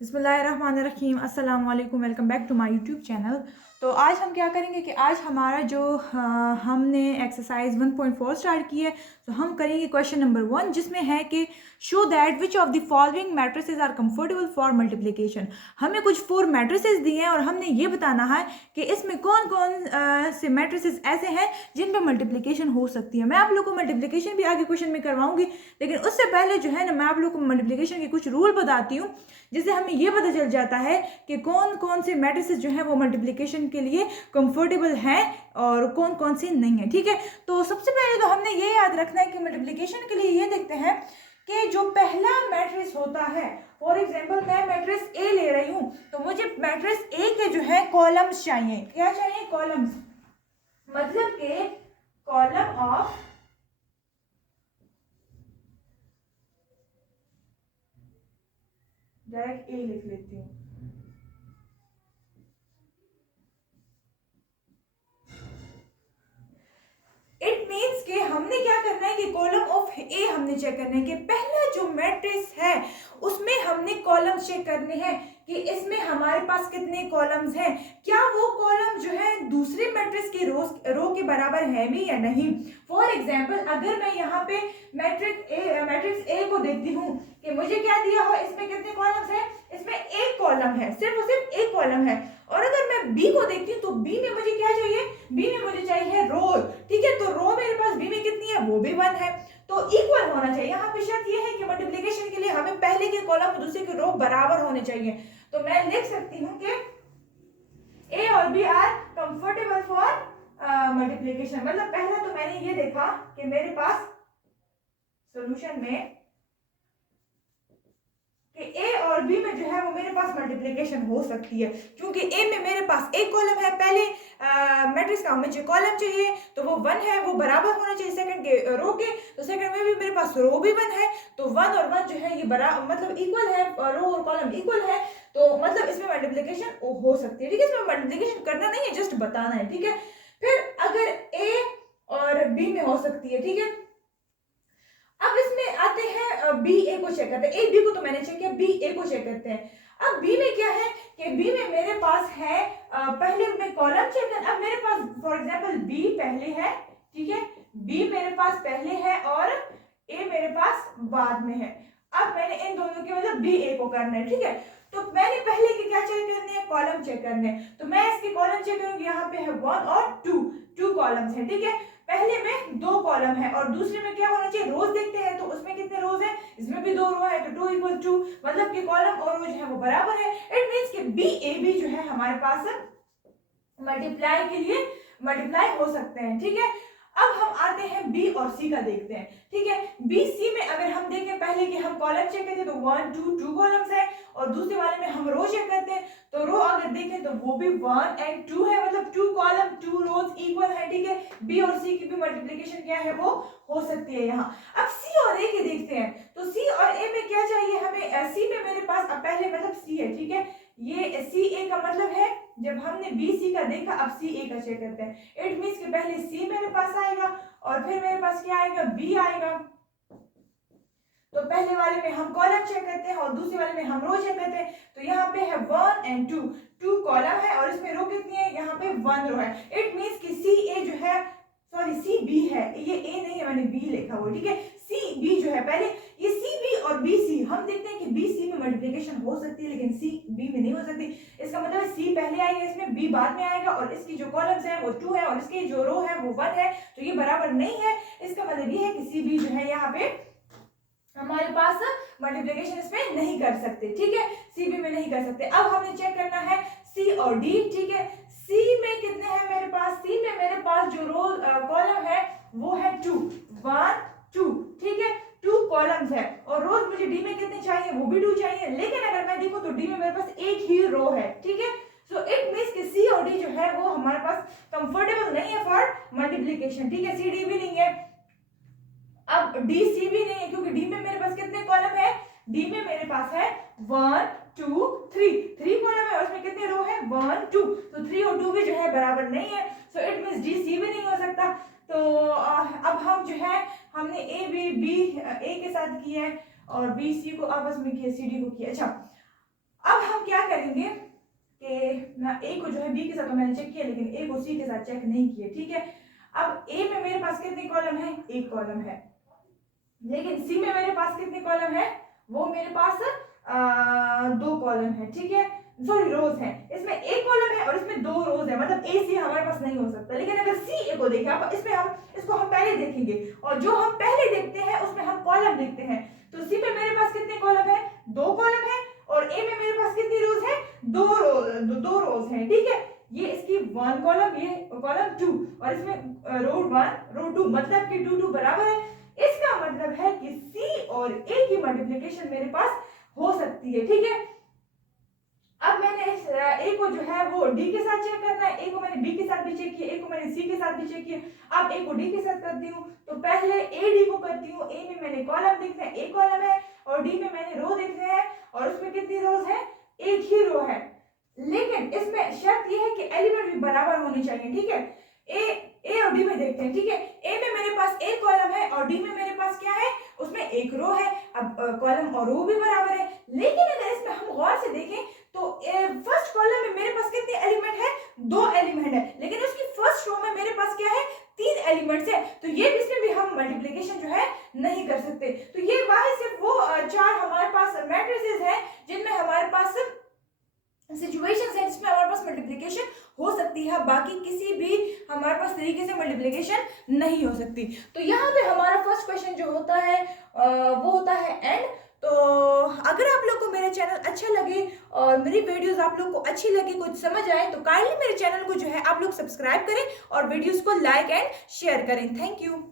बिस्मिल्लाहिर्रहमानिर्रहीम अस्सलाम वालेकुम। Welcome back to my YouTube channel. तो आज हम क्या करेंगे कि आज हमारा जो हमने एक्सरसाइज 1.4 स्टार्ट की है, तो हम करेंगे क्वेश्चन नंबर 1, जिसमें है कि show that which of the following matrices are comfortable for multiplication. हमें कुछ 4 मैट्रिसेस दिए हैं और हमने ये बताना है कि इसमें कौन कौन से मैट्रिसेस ऐसे हैं जिन पर मल्टीप्लिकेशन हो सकती है। मैं आप लोगों को मल्टीप्लिकेशन भी आगे क्वेश्चन में करवाऊंगी, लेकिन उससे पहले जो है ना, मैं आप लोगों को मल्टीप्लिकेशन के कुछ रूल बताती हूँ, जिससे हमें ये पता चल जाता है कि कौन कौन से मैट्रिसेस जो हैं वो मल्टीप्लिकेशन के लिए कंफर्टेबल हैं और कौन कौन से नहीं है। ठीक है, तो सबसे पहले तो हमने ये याद रखना है कि मल्टीप्लिकेशन के लिए ये देखते हैं कि जो पहला मैट्रिक्स होता है, फॉर एग्जांपल मैं मैट्रिक्स ए ले रही हूँ, तो मुझे मैट्रिक्स ए के जो है कॉलम्स चाहिए। क्या चाहिए? कॉलम्स, मतलब के कॉलम ऑफ डायरेक्ट ए लिख लेती हूँ। इट मीन्स कि हमने क्या करना है कि कॉलम ऑफ ए हमने चेक करना है कि पहला जो मैट्रिक्स है उसमें हमने कॉलम चेक करने हैं कि इसमें हमारे पास कितने कॉलम्स हैं, क्या वो कॉलम जो है दूसरे मैट्रिक्स की रो के बराबर है भी या नहीं। फॉर एग्जांपल अगर मैं यहाँ पे मैट्रिक्स ए को देखती हूँ कि मुझे क्या दिया हो, इसमें कितने कॉलम्स हैं, इसमें एक कॉलम है, सिर्फ और सिर्फ एक कॉलम है। और अगर मैं बी को देखती हूँ तो बी में मुझे क्या चाहिए, बी में मुझे चाहिए रो। ठीक है, तो रो मेरे पास बी में कितनी है, वो भी 1 है, तो इक्वल होना चाहिए। यहाँ पे शर्त ये है कि मल्टीप्लिकेशन के लिए हमें पहले के कॉलम और दूसरे के रो बराबर होने चाहिए। तो मैं लिख सकती हूँ कि ए और B are comfortable for multiplication. मतलब पहला तो मैंने ये देखा कि मेरे पास सॉल्यूशन में कि ए और बी में जो है वो मेरे पास मल्टीप्लिकेशन हो सकती है, क्योंकि ए में मेरे पास एक कॉलम है, पहले मैट्रिक्स का मुझे कॉलम चाहिए तो वो 1 है, वो बराबर होना चाहिए सेकंड के रो के, तो सेकंड में भी मेरे पास रो भी 1 है, तो 1 और 1 जो है ये बराबर मतलब इक्वल है, रो और कॉलम इक्वल है, तो मतलब इसमें मल्टीप्लिकेशन हो सकती है। ठीक है, इसमें मल्टीप्लिकेशन करना नहीं है, जस्ट बताना है। ठीक है, फिर अगर ए और बी में हो सकती है, ठीक है, अब इसमें आते हैं बी ए को चेक करते हैं। ए बी को तो मैंने चेक किया, बी ए को चेक करते हैं। अब बी में क्या है कि बी में मेरे पास है पहले मैं कॉलम चेक कर, अब मेरे पास फॉर एग्जांपल बी पहले है, ठीक है, बी मेरे पास पहले है और ए मेरे पास बाद में है। अब मैंने इन दोनों के मतलब बी ए को करना है। ठीक है, तो मैंने पहले के क्या चेक करने हैं, कॉलम चेक करने हैं, तो मैं इसके कॉलम चेक करूंगी। यहाँ पे है 1 और 2 कॉलम्स है। ठीक है, पहले में 2 कॉलम है और दूसरे में क्या होना चाहिए, रोज देखते हैं, तो उसमें कितने रोज है, इसमें भी 2 रो है, तो 2 = 2, मतलब कि कॉलम और रो जो है वो बराबर है। इट मींस कि बी ए बी जो है हमारे पास मल्टीप्लाई के लिए मल्टीप्लाई हो सकते हैं। ठीक है, अब हम आते हैं बी और सी का देखते हैं। ठीक है, बी सी में अगर हम देखें पहले कि हम कॉलम चेक करते हैं तो 1 2 कॉलम्स है, और दूसरे वाले में हम रो चेक करते हैं तो रो अगर देखें तो वो भी 1 और 2 है, मतलब 2 कॉलम 2 रोज इक्वल है। ठीक है, बी और सी की भी मल्टीप्लिकेशन क्या है, वो हो सकती है यहाँ। अब सी और ए के देखते हैं, तो सी और ए में क्या चाहिए हमें, सी में मेरे पास अब पहले मतलब सी है, ठीक है, ये सी ए का मतलब है जब हमने बी सी का देखा, अब सी ए का चेक करते हैं। इट मींस कि पहले सी मेरे पास आएगा और फिर मेरे पास क्या आएगा, बी आएगा। तो पहले वाले में हम कॉलम चेक करते हैं और दूसरे वाले में हम रो चेक करते हैं। तो यहाँ पे है 1 और 2 कॉलम है और इसमें रो कितनी है, यहाँ पे 1 रो है। इट मींस कि सी ए जो है, सॉरी सी बी है, ये ए नहीं है, मैंने बी लिखा हुआ। ठीक है, सी बी जो है पहले, ये सी बी और बी सी हम देखते हैं कि बी सी में मल्टीप्लिकेशन हो सकती है, लेकिन सी बी में नहीं हो सकती। इसका मतलब है सी पहले आएगा, इसमें बी बाद में आएगा, और इसकी जो कॉलम्स है वो 2 है और इसकी जो रो है वो 1 है, तो ये बराबर नहीं है। इसका मतलब ये है कि सी बी जो है यहाँ पे हमारे पास मल्टीप्लिकेशन इसमें नहीं कर सकते। ठीक है, सी बी में नहीं कर सकते। अब हमें चेक करना है सी और डी। ठीक है, सी में कितने हैं मेरे पास, सी में मेरे पास जो रो कॉलम है वो है 2 1 2। ठीक है, 2 कॉलम्स है और रोज मुझे डी में कितने चाहिए, वो भी 2 चाहिए, लेकिन अगर मैं देखूं तो डी में मेरे पास एक ही रो है। ठीक है, सो इट मींस कि सी और डी जो है वो हमारे पास कंफर्टेबल नहीं है फॉर मल्टीप्लिकेशन। ठीक है, सी डी भी नहीं है, अब डी सी भी नहीं है, क्योंकि डी में मेरे पास कितने कॉलम है, डी में मेरे पास है 1 2 3 कॉलम है और उसमें कितने रो है, 1 2, तो 3 और 2 भी जो है बराबर नहीं है। So it means D C भी नहीं हो सकता। तो अब हम जो है हमने ए बी बी ए के साथ किया है और बी सी को आपस में किया, सी डी को किया। अच्छा, अब करेंगे कि ना ए को जो है बी के साथ तो मैंने चेक किया, लेकिन ए को सी के साथ चेक नहीं किया, ठीक है। अब ए में मेरे पास कितने कॉलम है, एक कॉलम है, लेकिन सी में मेरे पास कितने कॉलम है, वो मेरे पास 2 कॉलम है, ठीक है, सॉरी रोज है। इसमें एक कॉलम है और इसमें 2 रोज है, मतलब ए सी हमारे पास नहीं हो सकता। लेकिन अगर सी ए को देखें, अब इसमें हम इसको हम पहले देखेंगे और जो हम पहले देखते हैं उसमें हम कॉलम देखते हैं। तो सी में मेरे पास कितने कॉलम है, 2 कॉलम है, और ए में मेरे पास कितनी रोज है, 2 रोज है, ठीक है। ये इसकी 1 कॉलम, ये कॉलम 2, और इसमें रो 1 रो 2, मतलब कि 2 2 बराबर है। इसका मतलब है कि सी और ए की मल्टीप्लिकेशन मेरे पास हो सकती है, ठीक है। अब मैंने ए को जो है वो डी के साथ चेक करना है, ए को मैंने बी के साथ भी चेक किया, ए को मैंने सी के साथ भी चेक किया। अब ए को डी के साथ करती हूँ, तो पहले ए डी को करती हूँ। ए में मैंने कॉलम देखना है, एक कॉलम है, और डी में मैंने रो देखना है, और उसमें कितनी रोज है, एक ही रो है। लेकिन इसमें शर्त यह है कि एलिमेंट भी बराबर होने चाहिए, ठीक है। ए और डी में देखते हैं, ठीक है। ए में मेरे पास एक कॉलम है और डी में मेरे पास क्या है, उसमें एक रो है। अब कॉलम और रो भी बराबर है, लेकिन अगर इसमें हम गौर से देखें तो फर्स्ट कॉलम में मेरे पास कितने एलिमेंट है, 2 एलिमेंट है, लेकिन उसकी फर्स्ट रो में मेरे पास क्या है, 3 एलिमेंट्स है। तो ये इसमें भी हम मल्टीप्लिकेशन जो है नहीं कर सकते। तो ये वाहिद सिर्फ वो 4 हमारे पास मैट्रिसेस हैं जिनमें हमारे पास सिचुएशंस है जिसमें हमारे पास मल्टीप्लिकेशन हो सकती है, बाकी किसी भी हमारे पास तरीके से मल्टीप्लिकेशन नहीं हो सकती। तो यहाँ पे हमारा फर्स्ट क्वेश्चन जो होता है वो होता है एंड। तो अगर आप लोग को मेरा चैनल अच्छा लगे और मेरी वीडियोस आप लोग को अच्छी लगे, कुछ समझ आए, तो काइंडली मेरे चैनल को जो है आप लोग सब्सक्राइब करें और वीडियोस को लाइक एंड शेयर करें। Thank you.